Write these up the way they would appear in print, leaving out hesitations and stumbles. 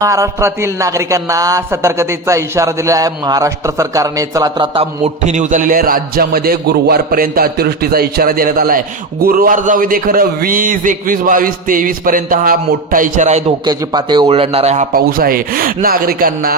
महाराष्ट्रातील नागरिकांना सतर्कतेचा इशारा दिला आहे महाराष्ट्र सरकारने। चला तर आता मोठी न्यूज आलेली आहे। राज्यामध्ये गुरुवारपर्यंत अतिवृष्टीचा इशारा देण्यात आला आहे। गुरुवार जाऊ दे खरं 20, 21, 22, 23 पर्यंत हा मोठा इशारा आहे। धोक्याची पातळी ओलांडणार आहे हा पाऊस आहे। नागरिकांना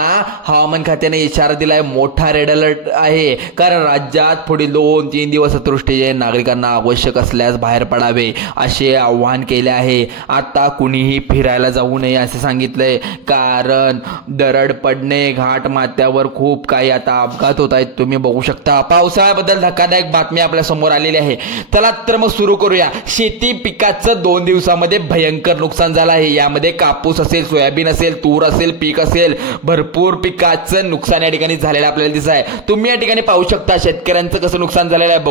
हवामान खात्याने इशारा दिलाय, मोठा रेड अलर्ट आहे। कारण राज्यात पुढील 2-3 दिवस अतिवृष्टीचे नागरिकांना आवश्यक असल्यास बाहेर पडावे असे आवाहन केले आहे। आता कुणीही फिरायला जाऊ नये असे सांगितलंय, कारण दरड पडणे, घाट माथ्यावर खूप काही आता अपघात होत आहेत, तुम्ही बघू शकता। पावसाळ्याबद्दल धक्कादायक बातमी आपल्या समोर आलेली आहे। चला तर मग सुरू करूया। शेती पिकाचं 2 दिवसामध्ये भयंकर नुकसान झालं आहे। यामध्ये कापूस असेल, सोयाबीन असेल, तूर असेल, पीक असेल, भरपूर पिकाचं नुकसान या ठिकाणी झालेलं आपल्याला दिसत आहे। तुम्ही या ठिकाणी पाहू शकता शेतकऱ्यांचं कसं नुकसान झालेलं आहे।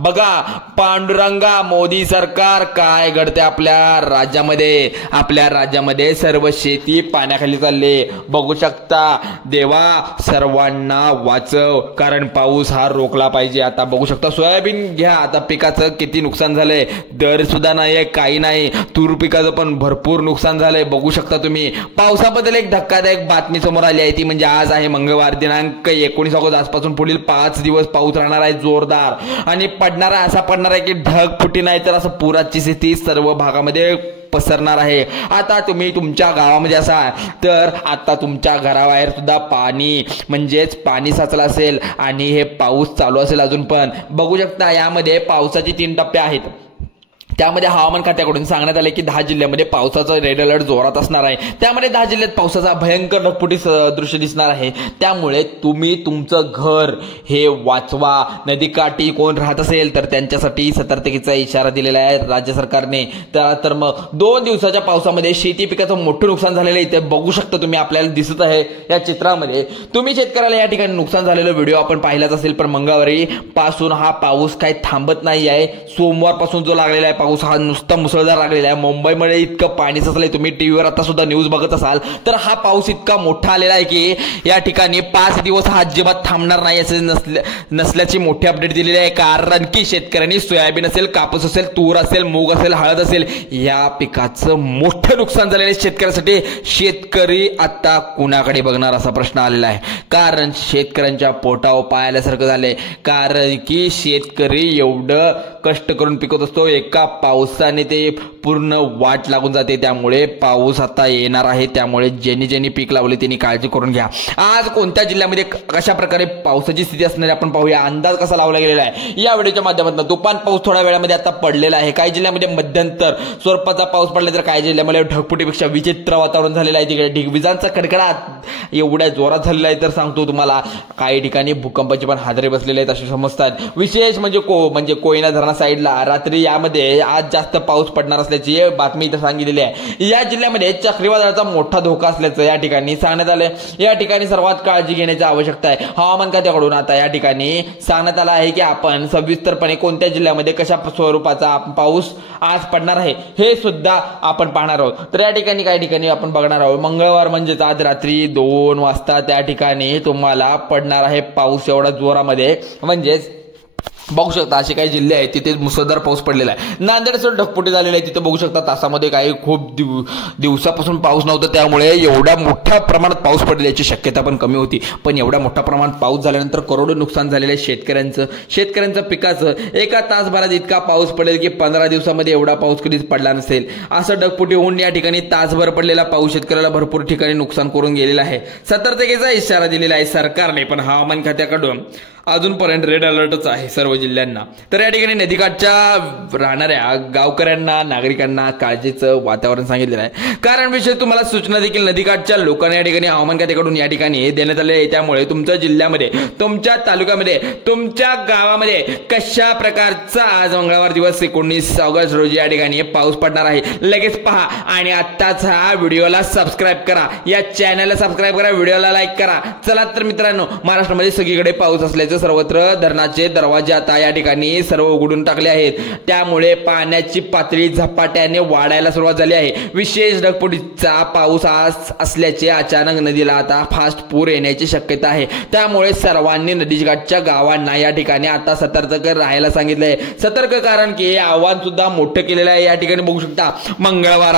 बघा पांडुरंगा, मोदी सरकार काय घडते आपल्या राज्यामध्ये सर्व शेती पाण्याखाली चालले। बघू शकता, देवा सर्वांना वाचव, कारण पाऊस हा रोखला पाहिजे। आता बघू शकता सोयाबीन घ्या, आता पिकाचं किती नुकसान झालंय, दर सुद्धा नाहीये, काही नाही। तूर पिकाचं पण भरपूर नुकसान झालंय, बघू शकता तुम्ही। पावसाबद्दल एक धक्कादायक बातमी समोर आली आहे, ती म्हणजे आज आहे मंगळवार दिनांक 19 ऑगस्ट। आजपासून पुढील 5 दिवस पाऊस राहणार आहे जोरदार, आणि असा पडणार आहे की ढगफुटी नाही तर असं पुराची स्थिती सर्व भागामध्ये पसरणार आहे। आता तुम्ही तुमच्या गावामध्ये असाल तर आता तुमच्या घराबाहेर सुद्धा पाणी साचलं असेल आणि हे पाऊस चालू असेल अजून पण। बघू शकता यामध्ये पावसाचे 3 टप्पे आहेत। त्यामध्ये हवामान खात्याकडून सांगण्यात आले की 10 जिल्ह्यांमध्ये पावसाचा रेड अलर्ट जोरात असणार आहे। त्यामध्ये 10 जिल्ह्यात पावसाचा भयंकर ढगफुटी दृश्य दिसणार आहे। त्यामुळे तुम्ही तुमचं घर हे वाचवा। नदीकाठी कोण राहत असेल तर त्यांच्यासाठी सतर्कतेचा इशारा दिलेला आहे राज्य सरकारने। तर मग 2 दिवसाच्या पावसामध्ये शेती पिकाचं मोठं नुकसान झालेलं आहे। इथे बघू शकता तुम्ही, आपल्याला दिसत आहे या चित्रामध्ये। तुम्ही शेतकऱ्याला या ठिकाणी नुकसान झालेलं व्हिडिओ आपण पाहिलाच असेल, पण मंगळवारी पासून हा पाऊस काही थांबत नाही आहे। सोमवारपासून जो लागलेला आहे पाऊस हा नुसता मुसळधार लागलेला आहे। मुंबईमध्ये इतकं पाणी साचलंय, तुम्ही टीव्हीवर आता सुद्धा न्यूज बघत असाल तर हा पाऊस इतका मोठा आलेला आहे की या ठिकाणी 5 दिवस हा अजिबात थांबणार नाही असे नसल्याची मोठी अपडेट दिलेली आहे। कारण की शेतकऱ्यांनी सोयाबीन असेल, कापूस असेल, तूर असेल, मूग असेल, हळद असेल, या पिकाचं मोठं नुकसान झालेलं आहे शेतकऱ्यासाठी। शेतकरी आता कुणाकडे बघणार असा प्रश्न आलेला आहे, कारण शेतकऱ्यांच्या पोटावर पायाल्यासारखं झालंय। कारण की शेतकरी एवढं कष्ट करून पिकवत असतो, एका पावसाने ते पूर्ण वाट लागून जाते। त्यामुळे पाऊस आता येणार आहे, त्यामुळे ज्यांनी पीक लावले त्यांनी काळजी करून घ्या। आज कोणत्या जिल्ह्यामध्ये कशा प्रकारे पावसाची स्थिती असणार आहे आपण पाहूया। अंदाज कसा लावला गेलेला आहे या व्हिडिओच्या माध्यमातून। तुफान पाऊस थोड्या वेळामध्ये आता पडलेला आहे। काही जिल्ह्यामध्ये मध्यंतर स्वरूपाचा पाऊस पडला तर काही जिल्ह्यामध्ये ढगफुटीपेक्षा विचित्र वातावरण झालेलं आहे। तिकडे ढिगविजांचा कडकडाट एवढ्या जोरात झालेला आहे तर सांगतो तुम्हाला, काही ठिकाणी भूकंपाचे पण हादरे बसलेले आहेत असे समजतात। विशेष म्हणजे कोयना धरणा साईडला रात्री यामध्ये आज जास्त पाऊस पडणार असल्याची बातमी इथं सांगितलेली आहे। या जिल्ह्यामध्ये चक्रीवादळाचा मोठा धोका असल्याचं या ठिकाणी सांगण्यात आलंय। या ठिकाणी सर्वात काळजी घेण्याची आवश्यकता आहे। हवामान खात्याकडून आता या ठिकाणी सांगण्यात आलं आहे की आपण सविस्तरपणे कोणत्या जिल्ह्यामध्ये कशा स्वरूपाचा पाऊस आज पडणार आहे हे सुद्धा आपण पाहणार आहोत। तर या ठिकाणी काही ठिकाणी आपण बघणार आहोत मंगळवार म्हणजेच आज रात्री 2 वाजता त्या ठिकाणी तुम्हाला पडणार आहे पाऊस एवढा जोरामध्ये। म्हणजेच बघू शकता असे काही जिल्हे आहेत तिथे मुसळधार पाऊस पडलेला आहे। नांदेडसह ढगफुटी झालेली आहे, तिथे बघू शकता तासामध्ये काही खूप दिवसापासून पाऊस नव्हता, त्यामुळे एवढ्या मोठ्या प्रमाणात पाऊस पडल्याची शक्यता पण कमी होती। पण एवढ्या मोठ्या प्रमाणात पाऊस झाल्यानंतर करोडो नुकसान झालेलं आहे शेतकऱ्यांचं पिकाचं। एका तासभरात इतका पाऊस पडेल की 15 दिवसामध्ये एवढा पाऊस कधीच पडला नसेल। असं ढगफुटी होऊन या ठिकाणी तासभर पडलेला पाऊस शेतकऱ्याला भरपूर ठिकाणी नुकसान करून गेलेला आहे। सतर्कतेचा इशारा दिलेला आहे सरकारने, पण हवामान खात्याकडून अजूनपर्यंत रेड अलर्टच आहे सर्व जिल्ह्यांना। तर या ठिकाणी नदीकाठच्या राहणाऱ्या गावकऱ्यांना, नागरिकांना काळजीचं वातावरण सांगितलेलं आहे। कारण विशेष तुम्हाला सूचना देखील नदीकाठच्या लोकांना या ठिकाणी हवामान खात्याकडून या ठिकाणी देण्यात आले आहे। त्यामुळे तुमच्या जिल्ह्यामध्ये, तुमच्या तालुक्यामध्ये, तुमच्या गावामध्ये कशा प्रकारचा आज मंगळवार दिवस 19 ऑगस्ट रोजी या ठिकाणी पाऊस पडणार आहे लगेच पहा। आणि आत्ताच हा व्हिडिओला सबस्क्राईब करा, या चॅनलला सबस्क्राईब करा, व्हिडिओला लाईक करा। चला तर मित्रांनो, महाराष्ट्रामध्ये सगळीकडे पाऊस असल्याचं सर्वत्र धरणाचे दरवाजे आता या ठिकाणी सर्व उघडून टाकले आहेत। त्यामुळे पाण्याची पातळी झपाट्याने वाढायला सुरुवात झाली आहे। विशेष ढगफुटीचा पाऊस असल्याचे अचानक नदीला आता फास्ट पूर येण्याची शक्यता आहे। त्यामुळे सर्वांनी नदीकाठच्या गावांना या ठिकाणी आता सतर्क राहायला सांगितलंय। सतर्क कारण की आव्हान सुद्धा मोठं केलेलं आहे। या ठिकाणी बघू शकता मंगळवार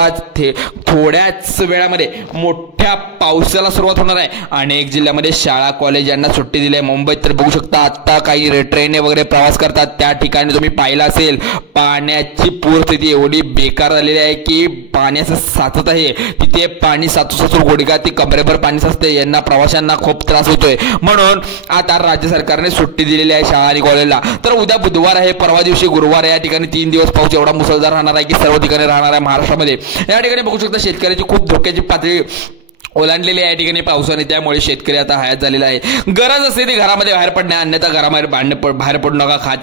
थोड्याच वेळामध्ये मोठ्या पावसाला सुरुवात होणार आहे. अनेक जिल्ह्यामध्ये शाळा कॉलेज यांना सुट्टी दिली आहे. मुंबईत तर बघू शकता आता काही ट्रेन वगैरे प्रवास करतात त्या ठिकाणी तुम्ही पाहिलं असेल पाण्याची पूरस्थिती एवढी बेकार झालेली आहे की पाण्याचं साचत आहे. तिथे पाणी साचू गुडघा ती कमरेभर पाणी साचते. यांना प्रवाशांना खूप त्रास होतोय. म्हणून आता राज्य सरकारने सुट्टी दिलेली आहे शाळा आणि कॉलेजला. तर उद्या बुधवार आहे, परवा दिवशी गुरुवार आहे. या ठिकाणी 3 दिवस पाऊस एवढा मुसळधार राहणार आहे की सर्व ठिकाणी राहणार आहे महाराष्ट्रामध्ये. या ठिकाणी बघू शकता शेतकऱ्याची खूप धोक्याची पातळी ओलांडलेली आहे या ठिकाणी पावसाने. त्यामुळे शेतकरी आता हयात झालेला आहे. गरज असते ती घरामध्ये बाहेर पडणे, अन्यथा घराबाहेर बाहेर पडू नका.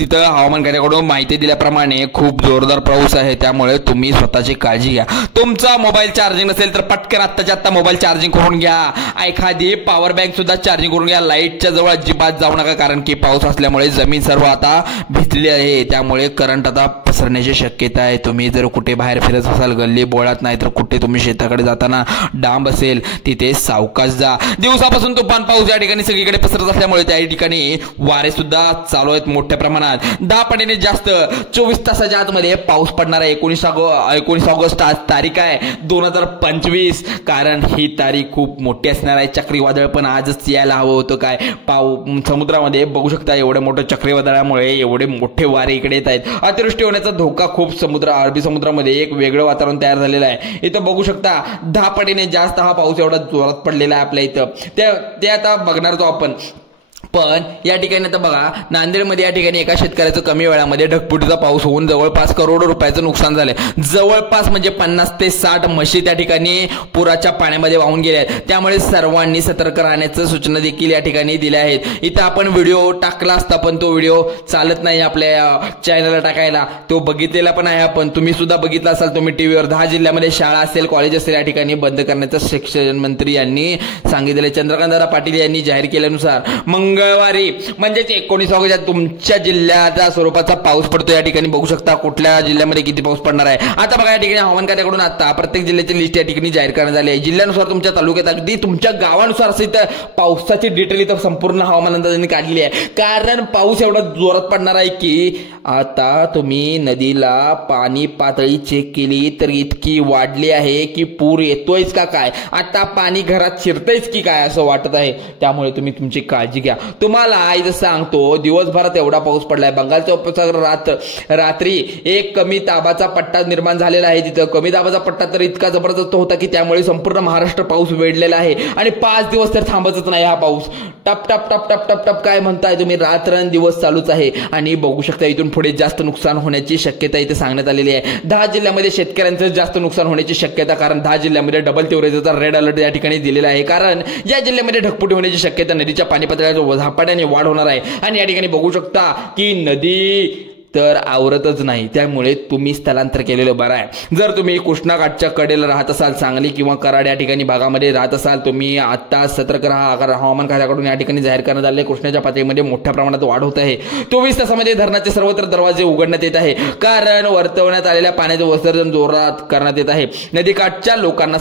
तिथं हवामान खात्याकडून माहिती दिल्याप्रमाणे खूप जोरदार पाऊस आहे. त्यामुळे तुम्ही स्वतःची काळजी घ्या. तुमचा मोबाईल चार्जिंग नसेल तर पटकन आत्ताच्या आत्ता मोबाईल चार्जिंग करून घ्या. एखादी पॉवर बँक सुद्धा चार्जिंग करून घ्या. लाईटच्या जवळ अजिबात जाऊ नका, कारण की पाऊस असल्यामुळे जमीन सर्व आता भिजली आहे. त्यामुळे करंट आता पसरण्याची शक्यता आहे. तुम्ही जर कुठे बाहेर फिरत असाल गल्ली बोळात, नाही तर कुठे तुम्ही शेताकडे जाताना असेल तिथे सावकाश जा. दिवसापासून तुफान पाऊस या ठिकाणी सगळीकडे पसरत असल्यामुळे त्या ठिकाणी वारे सुद्धा चालू आहेत मोठ्या प्रमाणात. 10 पटीने जास्त 24 तासाच्या आतमध्ये पाऊस पडणार आहे. 19 ऑगस्ट आज तारीख आहे 2025. कारण ही तारीख खूप मोठी असणार आहे. चक्रीवादळ पण आजच यायला हवं होतं. काय समुद्रामध्ये बघू शकता एवढ्या मोठ्या चक्रीवादळामुळे एवढे मोठे वारे इकडे येत आहेत. अतिवृष्टी होण्याचा धोका खूप अरबी समुद्रामध्ये एक वेगळं वातावरण तयार झालेलं आहे. इथं बघू शकता 10 पटीने जास्त हा पाऊस एवढा जोरात पडलेला आहे आपल्या इथं. ते आता बघणार तो आपण. पण या ठिकाणी आता बघा नांदेडमध्ये या ठिकाणी एका शेतकऱ्याचं कमी वेळामध्ये ढगफुटीचा पाऊस होऊन जवळपास करोडो रुपयाचं नुकसान झालंय. जवळपास म्हणजे 50 ते 60 म्हशी त्या ठिकाणी पुराच्या पाण्यामध्ये वाहून गेल्या आहेत. त्यामुळे सर्वांनी सतर्क राहण्याचं सूचना देखील या ठिकाणी दिल्या आहेत. इथं आपण व्हिडिओ टाकला असता पण तो व्हिडिओ चालत नाही आपल्या चॅनलला टाकायला. तो बघितलेला पण आहे आपण, तुम्ही सुद्धा बघितला असाल तुम्ही टीव्हीवर. 10 जिल्ह्यामध्ये शाळा असेल कॉलेज असेल या ठिकाणी बंद करण्याचं शिक्षण मंत्री यांनी सांगितले. चंद्रकांतदादा पाटील यांनी जाहीर केल्यानुसार मंगळवारी म्हणजेच 19 ऑगस्ट तुमच्या जिल्ह्याच्या स्वरूपाचा पाऊस पडतो. या ठिकाणी बघू शकता कुठल्या जिल्ह्यामध्ये किती पाऊस पडणार आहे. आता बघा या ठिकाणी हवामान खात्याकडून आता प्रत्येक जिल्ह्याची लिस्ट या ठिकाणी जाहीर करण्यात आली आहे. जिल्ह्यानुसार तुमच्या तालुक्यात अगदी तुमच्या गावानुसार असेल तर पावसाची डिटेल इथं संपूर्ण हवामान अंदाजाने काढलेली आहे. कारण पाऊस एवढा जोरात पडणार आहे की आता तुम्ही नदीला पाणी पातळी चेक केली तर इतकी वाढली आहे की पूर येतोयच का काय, आता पाणी घरात शिरतयच की काय असं वाटत आहे. त्यामुळे तुम्ही तुमची काळजी घ्या. तुम्हाला इथं सांगतो दिवसभरात एवढा पाऊस पडलाय. बंगालच्या उपसागरात रात्री एक कमी दाबाचा पट्टा निर्माण झालेला आहे. तिथं कमी दाबाचा पट्टा तर इतका जबरदस्त होता की त्यामुळे संपूर्ण महाराष्ट्र पाऊस वेढलेला आहे. आणि 5 दिवस तर थांबतच नाही हा पाऊस. टप टप टप टप टप टप काय म्हणताय तुम्ही, रात्रंदिवस चालूच आहे. आणि बघू शकता इथून पुढे जास्त नुकसान होण्याची शक्यता इथे सांगण्यात आलेली आहे. 10 जिल्ह्यामध्ये शेतकऱ्यांचं जास्त नुकसान होण्याची शक्यता, कारण 10 जिल्ह्यामध्ये डबल तीव्रतेचा रेड अलर्ट या ठिकाणी दिलेला आहे. कारण या जिल्ह्यामध्ये ढगफुटी होण्याची शक्यता, नदीच्या पाणी पातळीत झपाट्याने वाढ होणार आहे. आणि या ठिकाणी बघू शकता की नदी तर आवरतच नाही. त्यामुळे तुम्ही स्थलांतर केलेलं बरं आहे. जर तुम्ही कृष्णाघाटच्या कडेला राहत असाल, सांगली किंवा कराड या ठिकाणी भागामध्ये राहत असाल, तुम्ही आता सतर्क राहा. हवामान खात्याकडून या ठिकाणी जाहीर करण्यात आले कृष्णाच्या पातळीमध्ये मोठ्या प्रमाणात वाढ होत आहे. 24 तासामध्ये धरणाचे सर्वत्र दरवाजे उघडण्यात येत आहे. कारण वर्तवण्यात आलेल्या पाण्याचं विसर्जन जोरात करण्यात येत आहे. नदीकाठच्या लोकांना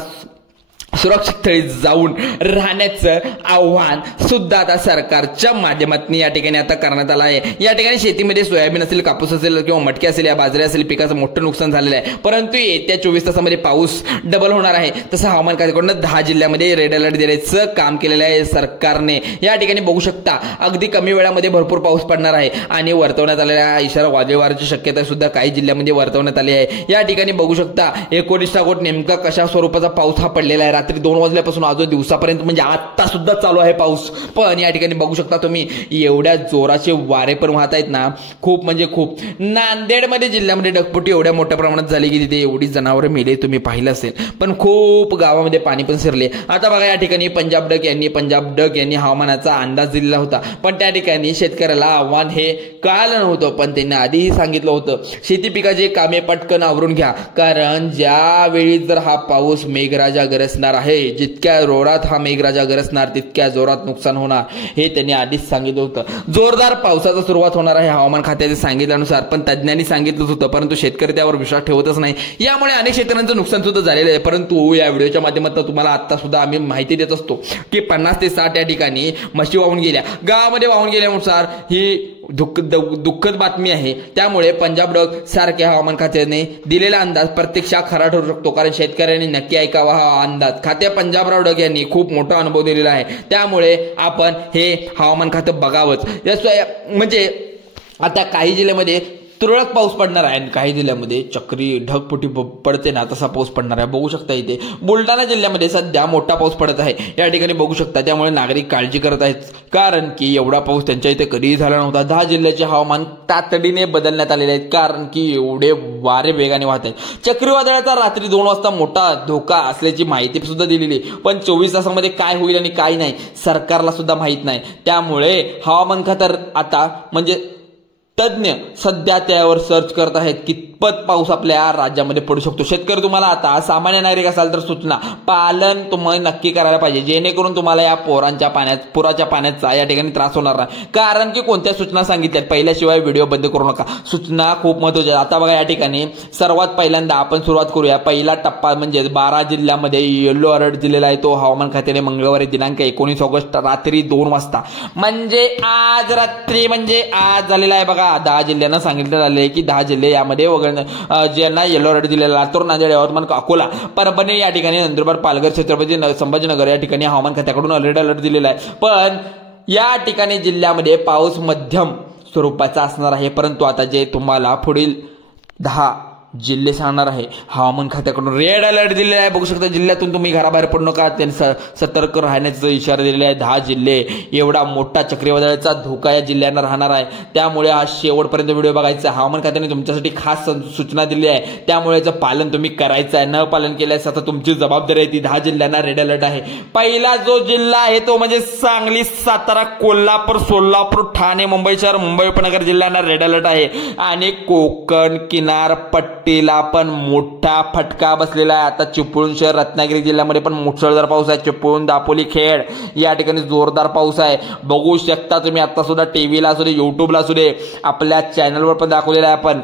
सुरक्षित स्थळी जाऊन राहण्याचं आव्हान सुद्धा आता सरकारच्या माध्यमातून या ठिकाणी आता करण्यात आलं आहे. या ठिकाणी शेतीमध्ये सोयाबीन असेल, कापूस असेल किंवा मटकी असेल, या बाजरी असेल, पिकाचं मोठं नुकसान झालेलं आहे. परंतु येत्या 24 तासामध्ये पाऊस डबल होणार आहे. तसं हवामान खात्याकडून 10 जिल्ह्यामध्ये रेड अलर्ट देण्याचं काम केलेलं आहे सरकारने. या ठिकाणी बघू शकता अगदी कमी वेळामध्ये भरपूर पाऊस पडणार आहे. आणि वर्तवण्यात आलेल्या इशारा वादळी वाऱ्याची शक्यता सुद्धा काही जिल्ह्यामध्ये वर्तवण्यात आली आहे. या ठिकाणी बघू शकता 19 ऑगस्ट नेमका कशा स्वरूपाचा पाऊस हा पडलेला आहे. रात्री 2 वाजल्यापासून आज दिवसापर्यंत म्हणजे आता सुद्धा चालू आहे पाऊस. पण या ठिकाणी बघू शकता तुम्ही एवढ्या जोराचे वारे पण वाहत आहेत ना, खूप म्हणजे खूप. नांदेडमध्ये जिल्ह्यामध्ये ढगफुटी एवढ्या मोठ्या प्रमाणात झाली की तिथे एवढी जनावरं मेले तुम्ही पाहिलं असेल. पण खूप गावामध्ये पाणी पण शिरले. आता बघा या ठिकाणी पंजाब डक यांनी हवामानाचा अंदाज दिलेला होता. पण त्या ठिकाणी शेतकऱ्याला आव्हान हे कळालं नव्हतं. पण त्यांनी आधीही सांगितलं होतं शेती पिकाची कामे पटकन आवरून घ्या. कारण ज्यावेळी जर हा पाऊस मेघराजा गरजणार आहे, जितक्या जोरात हा मेघराजा गरजणार तितक्या जोरात नुकसान होणार हे त्यांनी आधीच सांगितलं होतं. जोरदार पावसाचा सुरुवात होणार आहे हवामान खात्याने सांगितल्यानुसार. पण तज्ज्ञांनी सांगितलंच होतं, परंतु शेतकरी त्यावर विश्वास ठेवतच नाही. यामुळे अनेक शेतकऱ्यांचं नुकसान सुद्धा झालेलं आहे. परंतु या व्हिडिओच्या माध्यमातून तुम्हाला आता सुद्धा आम्ही माहिती देत असतो की 50 ते 60 या ठिकाणी म्हशी वाहून गेल्या, गावामध्ये वाहून गेल्यानुसार ही दुःखद बातमी आहे। त्यामुळे पंजाब डॉग सारख्या हवामान खात्याने दिलेला अंदाज प्रत्यक्षात खरा ठरू शकतो, कारण शेतकऱ्यांनी नक्की ऐकावा हा अंदाज। खात्या पंजाबराव डग यांनी खूप मोठा अनुभव दिलेला आहे, त्यामुळे आपण हे हवामान खातं बघावंच। म्हणजे आता काही जिल्ह्यामध्ये तुरळक पाऊस पडणार आहे आणि काही जिल्ह्यामध्ये चक्री ढगफुटी पडते ना तसा पाऊस पडणार आहे। बघू शकता इथे बुलढाणा जिल्ह्यामध्ये सध्या मोठा पाऊस पडत आहे, या ठिकाणी बघू शकता। त्यामुळे नागरिक काळजी करत आहेत, कारण की एवढा पाऊस त्यांच्या इथे कधीही झाला नव्हता। 10 जिल्ह्याचे हवामान तातडीने बदलण्यात आलेले आहेत, कारण की एवढे वारे वेगाने वाहत आहेत। चक्रीवादळाचा रात्री 2 वाजता मोठा धोका असल्याची माहिती सुद्धा दिलेली, पण 24 तासामध्ये काय होईल आणि काय नाही सरकारला सुद्धा माहित नाही। त्यामुळे हवामान खातं आता म्हणजे तज्ञ सध्या त्यावर सर्च करत आहेत कितपत पाऊस आपल्या राज्यामध्ये पडू शकतो। शेतकरी तुम्हाला आता सामान्य नागरिक असाल तर सूचना पालन तुम्ही नक्की करायला पाहिजे, जेणेकरून तुम्हाला या पुराच्या पाण्याचा या ठिकाणी त्रास होणार नाही। कारण की कोणत्या सूचना सांगितल्यात पहिल्याशिवाय व्हिडिओ बंद करू नका, सूचना खूप महत्त्वाच्या। आता बघा या ठिकाणी सर्वात पहिल्यांदा आपण सुरुवात करूया। पहिला टप्पा म्हणजे 12 जिल्ह्यामध्ये येलो अलर्ट दिलेला आहे, तो हवामान खात्याने मंगळवारी दिनांक 19 ऑगस्ट रात्री 2 वाजता म्हणजे आज रात्री म्हणजे आज झालेला आहे बघा। 10 जिल्ह्यांना सांगितलं झालंय की 10 जिल्हे यामध्ये ज्यांना येलो अलर्ट दिलेला, लातूर, नांदेड, यवतमाळ, अकोला, परभणी या ठिकाणी, नंदुरबार, पालघर, छत्रपती संभाजीनगर या ठिकाणी हवामान खात्याकडून रेड अलर्ट दिलेला आहे। पण या ठिकाणी जिल्ह्यामध्ये पाऊस मध्यम स्वरूपाचा असणार आहे, परंतु आता जे तुम्हाला पुढील 10 जिल्हे सांगणार आहे हवामान खात्याकडून रेड अलर्ट दिलेला आहे। बघू शकता जिल्ह्यातून तुम्ही घराबाहेर पडू नका, त्यांनी सतर्क राहण्याचा इशारा दिलेला आहे। 10 जिल्हे एवढा मोठा चक्रीवादळाचा धोका या जिल्ह्यांना राहणार आहे, त्यामुळे हा शेवटपर्यंत व्हिडिओ बघायचा। हवामान खात्याने तुमच्यासाठी खास सूचना दिली आहे, त्यामुळे याचं पालन तुम्ही करायचं आहे। न पालन केल्यास आता तुमची जबाबदारी आहे ती। 10 जिल्ह्यांना रेड अलर्ट आहे। पहिला जो जिल्हा आहे तो म्हणजे सांगली, सातारा, कोल्हापूर, सोलापूर, ठाणे, मुंबई शहर, मुंबई उपनगर जिल्ह्यांना रेड अलर्ट आहे आणि कोकण किनारपट्टी ला पण मोठा फटका बसलेला आहे। आता चिपळूण शहर, रत्नागिरी जिल्ह्यामध्ये पण मुसळधार पाऊस आहे। चिपळूण, दापोली, खेड या ठिकाणी जोरदार पाऊस आहे। बघू शकता तुम्ही आता सुद्धा टीव्हीला असू दे, युट्यूबला असू दे, आपल्या चॅनलवर पण दाखवलेला आहे आपण।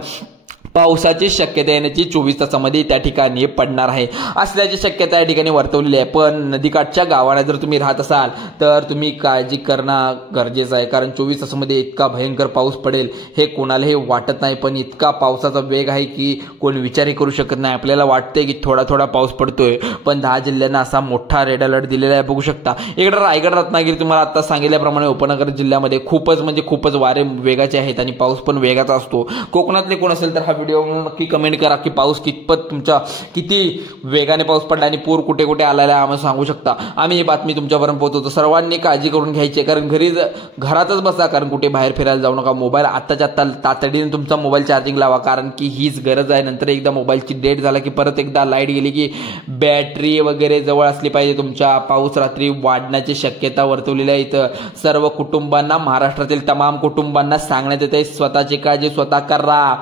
पावसाची शक्यता येण्याची 24 तासामध्ये त्या ठिकाणी पडणार आहे असल्याची शक्यता या ठिकाणी वर्तवलेली आहे। पण नदीकाठच्या गावांना जर तुम्ही राहत असाल तर तुम्ही काळजी करणं गरजेचं आहे, कारण 24 तासामध्ये इतका भयंकर पाऊस पडेल हे कोणालाही वाटत नाही। पण इतका पावसाचा वेग आहे की कोण विचारही करू शकत नाही। आपल्याला वाटते की थोडा थोडा पाऊस पडतोय, पण 10 जिल्ह्यांना असा मोठा रेड अलर्ट दिलेला आहे। बघू शकता इकडे रायगड, रत्नागिरी तुम्हाला आता सांगितल्याप्रमाणे उपनगर जिल्ह्यामध्ये खूपच वारे वेगाचे आहेत आणि पाऊस पण वेगाचा असतो। कोकणातले कोण असेल तर व्हिडिओ नक्की कमेंट करा की पाऊस किती वेगाने पाऊस पडला आणि पूर कुठे कुठे आलेला आहे आम्हाला सांगू शकता। आम्ही ही बातमी तुमच्यापर्यंत पोहोचवतो। सर्वांनी काळजी करून घ्यायची, कारण घरातच बसा, कारण कुठे बाहेर फिरायला जाऊ नका। मोबाईल आत्ताच्या आत्ता तातडीने तुमचा मोबाईल चार्जिंग लावा, कारण की हीच गरज आहे। नंतर एकदा मोबाईलची डेट झाला की परत एकदा लाईट गेली की बॅटरी वगैरे जवळ असली पाहिजे तुमच्या। पाऊस रात्री वाढण्याची शक्यता वर्तवलेली आहे। इथं सर्व कुटुंबांना, महाराष्ट्रातील तमाम कुटुंबांना सांगण्यात येते स्वतःची काळजी स्वतः करा।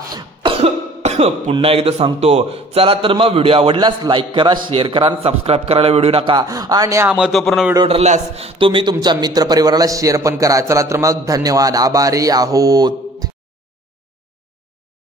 पुन्हा एकदा सांगतो, चला तर मग व्हिडिओ आवडल्यास लाईक करा, शेअर करा आणि सबस्क्राईब करायला विसरू नका। आणि हा महत्त्वपूर्ण व्हिडिओ ठरल्यास तुम्ही तुमच्या मित्रपरिवाराला शेअर पण करा। चला तर मग धन्यवाद, आभारी आहोत।